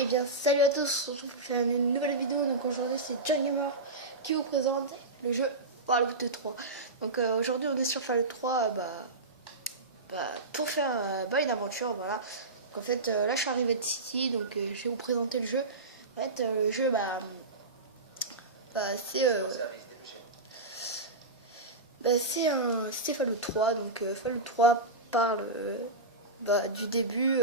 Et bien salut à tous, on se retrouve pour faire une nouvelle vidéo. Donc aujourd'hui c'est John Gamer qui vous présente le jeu Fallout 3. Donc aujourd'hui on est sur Fallout 3 pour faire une aventure, voilà. Donc en fait là je suis arrivé de City, donc je vais vous présenter le jeu. En fait le jeu c'est Fallout 3. Donc Fallout 3 parle du début.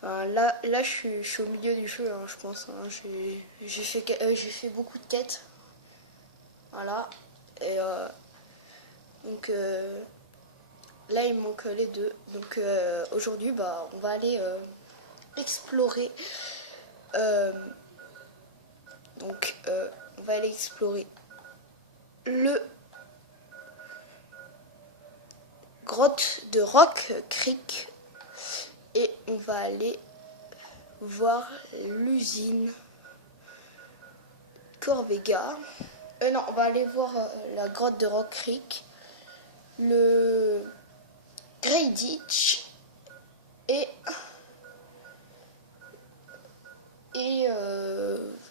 Enfin, là je suis au milieu du jeu, hein, je pense. Hein. J'ai fait beaucoup de quêtes. Voilà. Et donc là, il me manque les deux. Donc aujourd'hui, on va aller explorer. euh, on va aller explorer le grotte de Rock Creek. Et on va aller voir l'usine Corvega. Non, on va aller voir la grotte de Rock Creek, le Grey Ditch et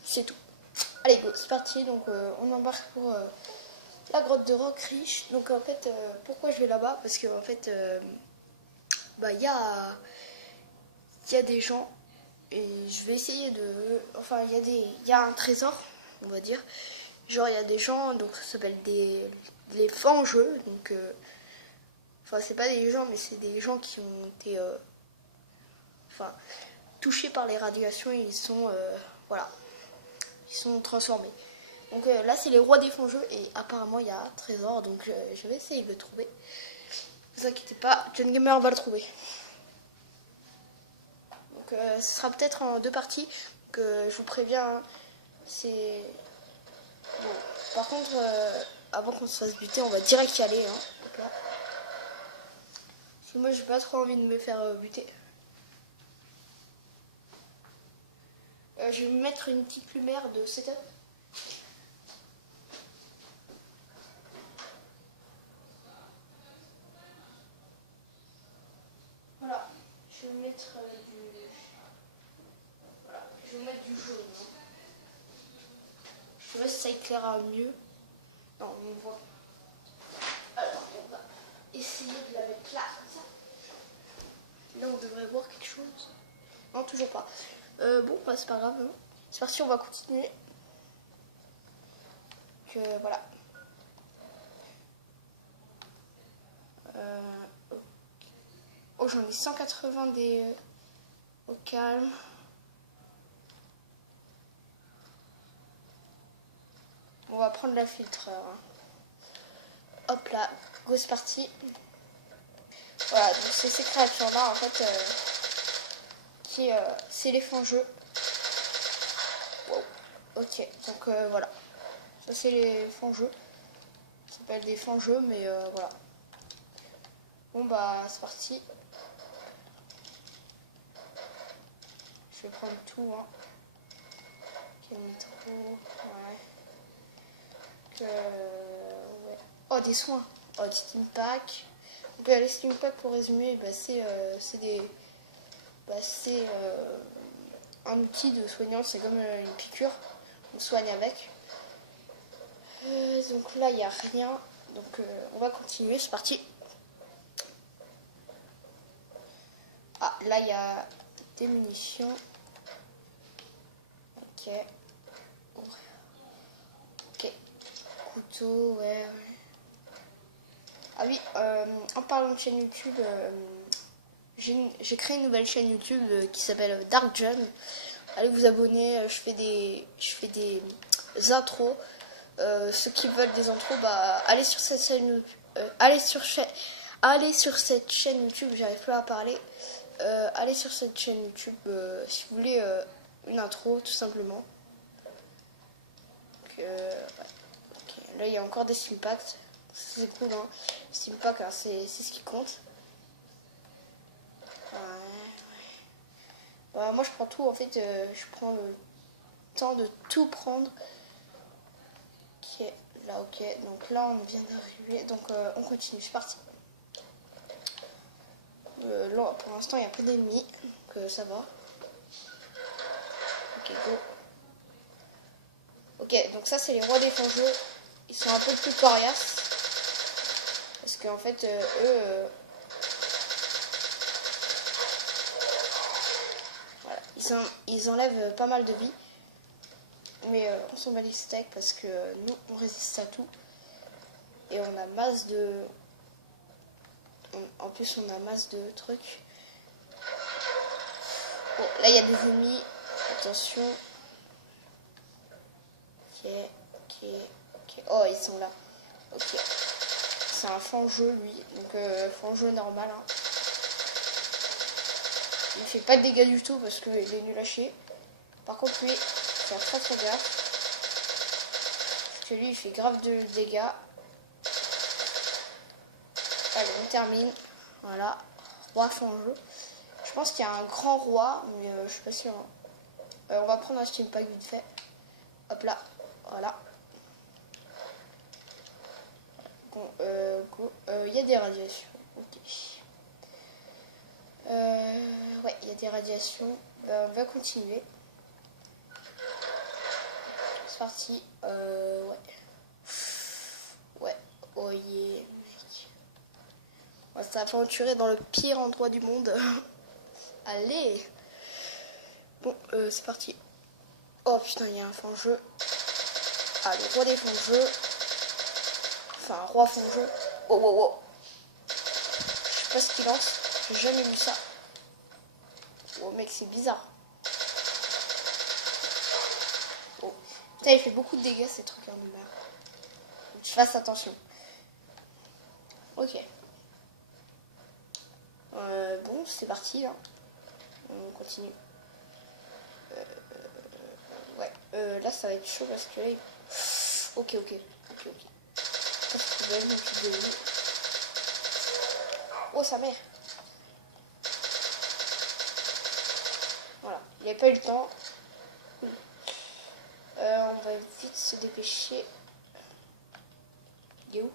c'est tout. Allez go, c'est parti. Donc on embarque pour la grotte de Rock Creek. Donc en fait, pourquoi je vais là-bas? Parce que en fait, il y a des gens et je vais essayer de. Enfin, il y a un trésor, on va dire. Genre il y a des gens, donc ça s'appelle les fangeux. Donc enfin c'est pas des gens, mais c'est des gens qui ont été touchés par les radiations et ils sont voilà, ils sont transformés. Donc là c'est les rois des fangeux et apparemment il y a un trésor, donc je vais essayer de le trouver. Ne vous inquiétez pas, John Gamer va le trouver. Donc ce sera peut-être en deux parties, que je vous préviens. Hein, c'est bon. Par contre, avant qu'on se fasse buter, on va direct y aller. Hein. Donc, là. Parce que moi j'ai pas trop envie de me faire buter. Je vais me mettre une petite lumière de setup. Voilà, je vais mettre je vais mettre du jaune. Hein. Je sais si ça éclairera mieux. Non, on voit. Alors, on va essayer de la mettre là, comme ça. Là, on devrait voir quelque chose. Non, toujours pas. Bon, c'est pas grave. Hein. C'est parti, on va continuer. Donc, voilà. Oh, j'en ai 180 des au calme. On va prendre la filtreur. Hein. Hop là, go, c'est parti. Voilà, donc c'est ces créatures-là, en fait, c'est les fangeux. Wow. Ok, donc voilà. Ça, c'est les fangeux. Ça s'appelle des fangeux, mais voilà. Bon, c'est parti. Je vais prendre tout, hein. Quel nitro, ouais. Ouais. Oh, des soins. Oh, des steam packs. Donc, les steam packs, pour résumer, c'est un outil de soignant. C'est comme une piqûre. On soigne avec. Donc là, il n'y a rien. Donc, on va continuer. C'est parti. Ah, là, il y a des munitions. Ok. Ok. Couteau, ouais. Ah oui, en parlant de chaîne YouTube, j'ai créé une nouvelle chaîne YouTube qui s'appelle Dark John. Allez vous abonner, je fais des intros. Ceux qui veulent des intros, allez sur cette chaîne, allez sur cette chaîne YouTube. J'arrive plus à parler. Allez sur cette chaîne YouTube si vous voulez une intro, tout simplement. Donc, ouais. Okay. Là, il y a encore des steam packs. C'est cool, hein. Steam pack, hein, c'est ce qui compte. Ouais. Moi, je prends tout. En fait, je prends le temps de tout prendre. Ok, là, ok. Donc là, on vient d'arriver. Donc, on continue. C'est parti. Là, pour l'instant, il y a peu d'ennemis. Donc, ça va. Ok, go. Ok, donc ça c'est les rois des fangeux. Ils sont un peu plus coriaces. Parce qu'en fait, eux... voilà, ils enlèvent pas mal de vie. Mais on s'en bat les steaks parce que nous, on résiste à tout. Et on a masse de... En plus, on a masse de trucs. Bon, là, il y a des ennemis. Attention. Ok, ok, ok. Oh, ils sont là. Ok. C'est un fangeux, lui. Donc, fangeux normal. Hein. Il fait pas de dégâts du tout parce qu'il est nul à chier. Par contre, lui, c'est très très gaffe. Parce que lui, il fait grave de dégâts. Allez, on termine. Voilà. Roi fangeux. Je pense qu'il y a un grand roi, mais je suis pas sûre. Hein. On va prendre un steam pack vite fait. Hop là. Voilà. Bon, go. Il y a des radiations. Ok. Ouais, il y a des radiations. On va continuer. C'est parti. Ouais. Ouais. Oh yeah, mec. On va s'aventurer dans le pire endroit du monde. Allez. Bon, c'est parti. Oh putain, il y a un fangeux. Ah, le roi des fangeux. Enfin, un roi fangeux. Oh, oh, oh. Je sais pas ce qu'il lance. J'ai jamais vu ça. Oh, mec, c'est bizarre. Oh. Putain, il fait beaucoup de dégâts, ces trucs. Hein, faut que je fasse attention. Ok. Bon, c'est parti, là. On continue. Ouais. Là, ça va être chaud parce que là, Ok, ok. Ok, ok. Qu'est-ce qu'il veut, mon petit début. Oh, sa mère. Voilà. Il n'y avait pas eu le temps. On va vite se dépêcher. Il est où?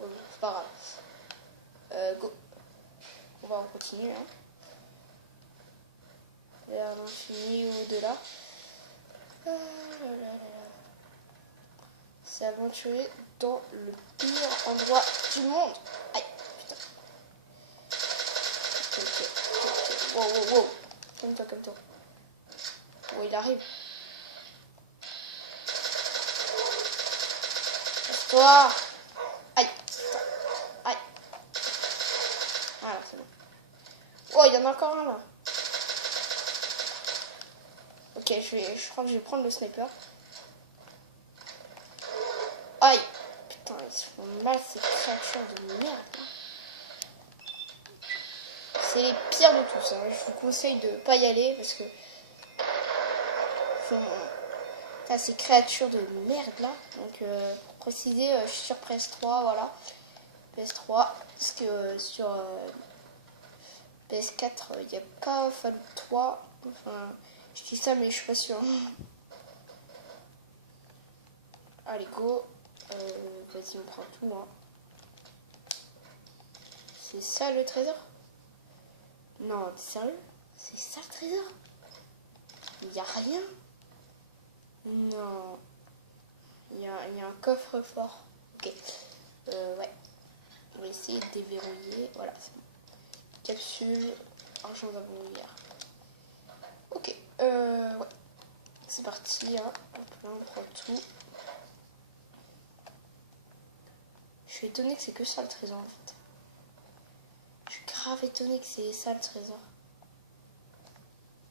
Oh, c'est pas grave. Go. On va en continuer. Hein. Vers l'infini au-delà. C'est aventuré dans le pire endroit du monde. Aïe, putain. Ok. Wow, wow, wow. Calme-toi, calme-toi. Oh, il arrive. Laisse-toi. Aïe. Aïe. Voilà, c'est bon. Oh, il y en a encore un là. Ok, je crois que je vais prendre le sniper. Aïe. Putain, ils se font mal ces créatures de merde. C'est les pires de tous. Hein. Je vous conseille de pas y aller parce que... Enfin, ces créatures de merde là. Donc, pour préciser, je suis sur PS3, voilà. PS3. Parce que sur PS4, il n'y a pas Fallout 3. Enfin, je dis ça, mais je suis pas sûre. Allez, go. Vas-y, on prend tout. Hein. C'est ça le trésor? Non, t'es sérieux? C'est ça le trésor? Il n'y a rien? Non. Il y a un coffre-fort. Ok. Ouais. On va essayer de déverrouiller. Voilà, c'est bon. Capsule. Argent d'abonnière. Ok. Ouais. C'est parti. Hein. Hop là, on prend tout. Je suis étonnée que c'est que ça le trésor en fait. Je suis grave étonnée que c'est ça le trésor.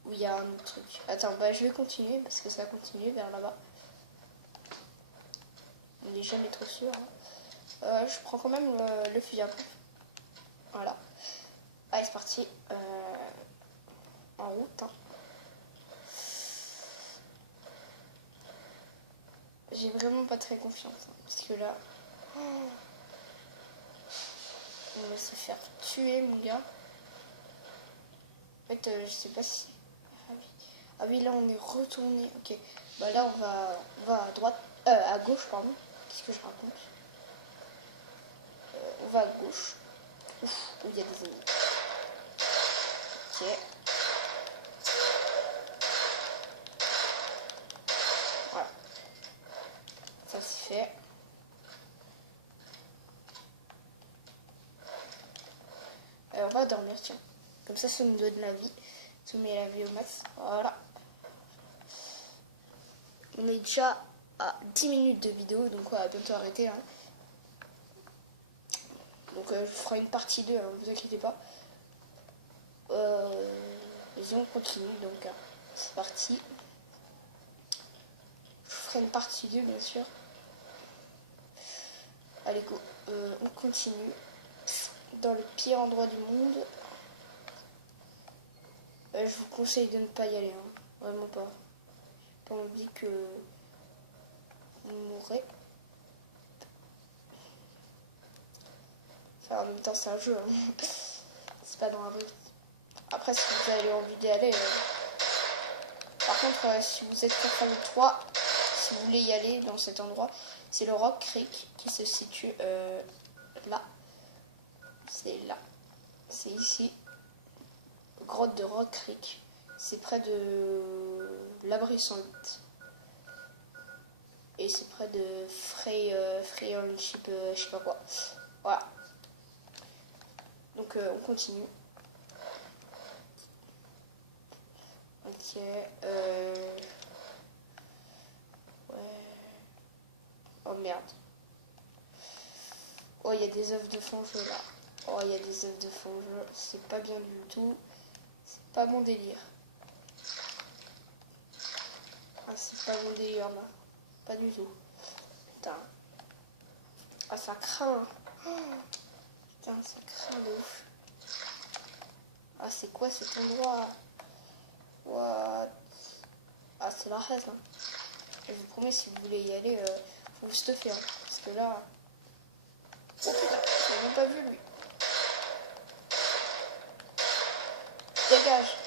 Ou il y a un autre truc. Attends, bah je vais continuer parce que ça continue vers là-bas. On n'est jamais trop sûr. Hein. Je prends quand même le fusil à pompe. Voilà. Allez, c'est parti. En route. Hein. J'ai vraiment pas très confiance. Hein, parce que là... Oh, on va se faire tuer, mon gars. En fait, je sais pas si... Ah oui, là, on est retourné. Ok. Bah là, on va à droite. À gauche, pardon. Qu'est-ce que je raconte? On va à gauche. Ouf, où il y a des ennemis. Ok. fait. On va dormir, tiens. Comme ça nous donne la vie. Ça met la vie au max. Voilà. On est déjà à 10 minutes de vidéo, donc on va bientôt arrêter. Hein. Donc je ferai une partie 2, hein, vous inquiétez pas. Et on continue, donc c'est parti. Je ferai une partie 2, bien sûr. Allez, go. On continue. Dans le pire endroit du monde. Je vous conseille de ne pas y aller, hein. Vraiment pas. J'ai pas envie que vous mourrez. Enfin, en même temps, c'est un jeu. Hein. C'est pas dans la vraie. Après, si vous avez envie d'y aller. Par contre, si vous êtes sur le 3, si vous voulez y aller dans cet endroit, c'est le Rock Creek qui se situe là. C'est là. C'est ici. Grotte de Rock Creek. C'est près de l'abri 108. Et c'est près de Friendship, je sais pas quoi. Voilà. Donc on continue. Ok. Ouais. Oh merde. Oh, il y a des œufs de fongeux là. Oh, il y a des œufs de fongeux. C'est pas bien du tout. C'est pas mon délire. Ah, c'est pas mon délire là. Pas du tout. Putain. Ah, ça craint. Oh, putain, ça craint de ouf. Ah, c'est quoi cet endroit? What? Ah, c'est la race, hein. Je vous promets, si vous voulez y aller, faut vous stuffer, hein. Parce que là... Oh putain, je l'ai même pas vu, lui. Dégage.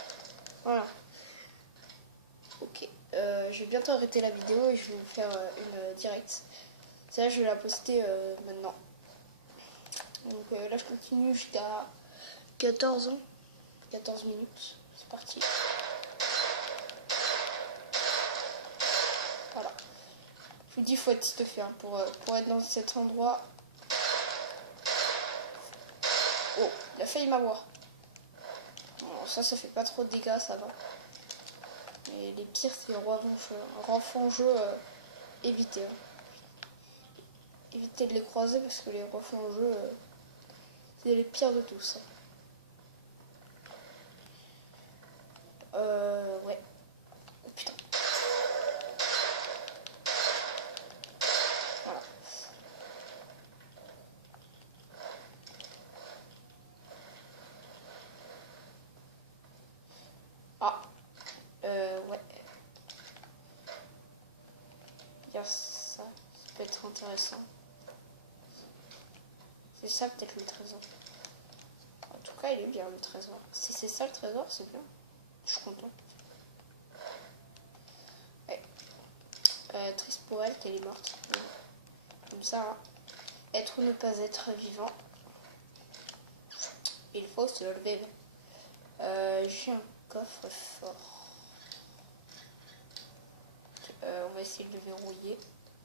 Voilà. Ok. Je vais bientôt arrêter la vidéo et je vais vous faire une direct. Celle-là, je vais la poster maintenant. Donc là, je continue jusqu'à 14 ans. 14 minutes. C'est parti. Voilà. Je vous dis, il faut être stuffé hein, pour être dans cet endroit. Oh, il a failli m'avoir. Bon, ça fait pas trop de dégâts, ça va. Mais les pires, c'est les rois fongeux. Évitez. Hein. Évitez de les croiser parce que les rois fongeux, c'est les pires de tous. Hein. Ouais. Oh putain. Voilà. Ah. Ouais. Il y a ça. Ça peut être intéressant. C'est ça peut-être le trésor. En tout cas, il est bien le trésor. Si c'est ça le trésor, c'est bien. Je suis content. Ouais. Triste pour elle qu'elle est morte. Comme ça, hein. Être ou ne pas être vivant. Il faut se lever. J'ai un coffre fort. On va essayer de le verrouiller.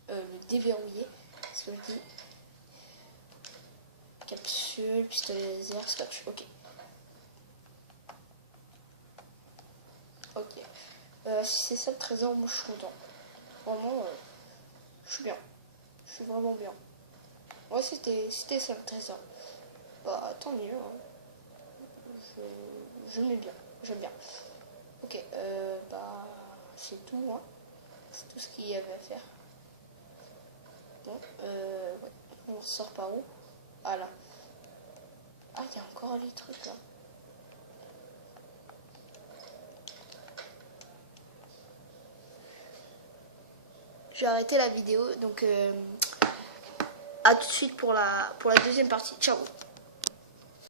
Le déverrouiller. C'est ce que je dis. Capsule, pistolet laser, scotch. Ok. Ok. Si c'est ça le trésor, moi je suis content. Vraiment, je suis bien. Je suis vraiment bien. Ouais, c'était ça le trésor. Bah, tant mieux. Hein. Je mets bien. J'aime bien. Ok. Bah, c'est tout. Hein. C'est tout ce qu'il y avait à faire. Bon, ouais. On sort par où? Ah là. Ah, il y a encore les trucs là. J'ai arrêté la vidéo, donc à tout de suite pour la deuxième partie. Ciao.